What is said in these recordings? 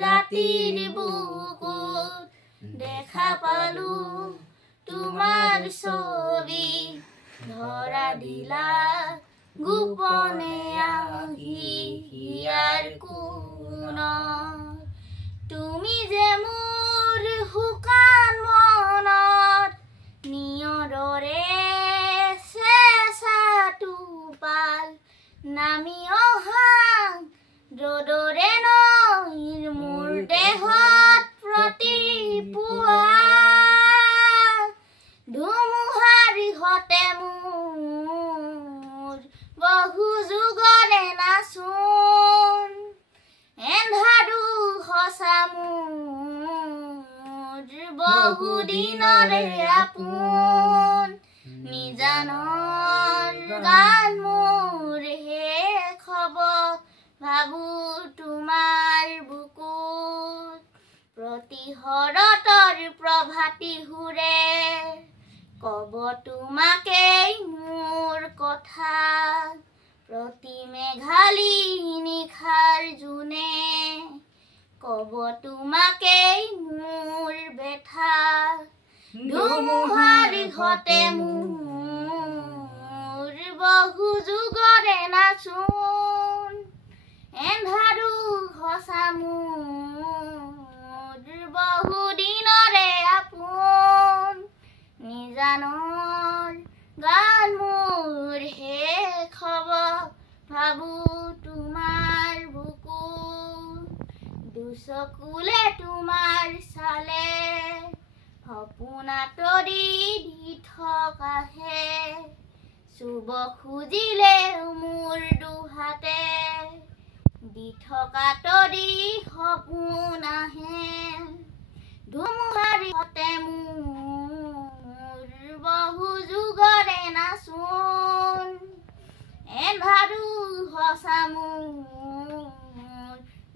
ৰাতিৰ বুকুত দেখা পালো তোমাৰ ছবি ধৰা দিলা গোপনে আহি হিয়াৰ কোণত তুমি যে মোৰ শুকান মনত নিয়ৰৰে চেঁচাটো পাল নামি অহা ৰ'দৰে নৈৰ মোৰ দেহত প্ৰতিপুৱা ধুমুহাৰ হতে মোৰ বহু যুগৰে নাচোন এন্ধাৰো সঁচা মোৰ বহু দিনৰে আপোন নিজানৰ গান মোৰ শেষ হ'ব ভাবো তোমাৰ বুকুত প্ৰতি শৰতৰ প্ৰভাতী সুৰে কব তোমাকেই মোৰ কথা প্ৰতি মেঘালী নিশাৰ জোনে কব তোমাকেই মোৰ বেথা ধুমুহাৰ হতে মোৰ বহু যুগৰে নাচোন এন্ধাৰো সঁচা মোৰ বহু দিনৰে আপোন নিজানৰ গান মোৰ শেষ হ'ব ভাবো তোমাৰ বুকুত দুচকুলে তোমাৰ চালে সপোন আঁতৰি দি থকাহে চুব খুজিলে মোৰ দুহাতে দি থকা তৰি সপোন আহে ধুমুহাৰ হতে মোৰ বহু যুগৰে নাচোন এন্ধাৰো সঁচা মোৰ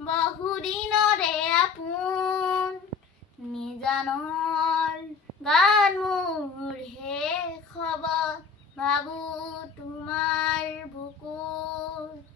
বহু দিনৰে আপোন নিজানৰ গান মোৰ শেষ হ'ব ভাবো তোমাৰ বুকুত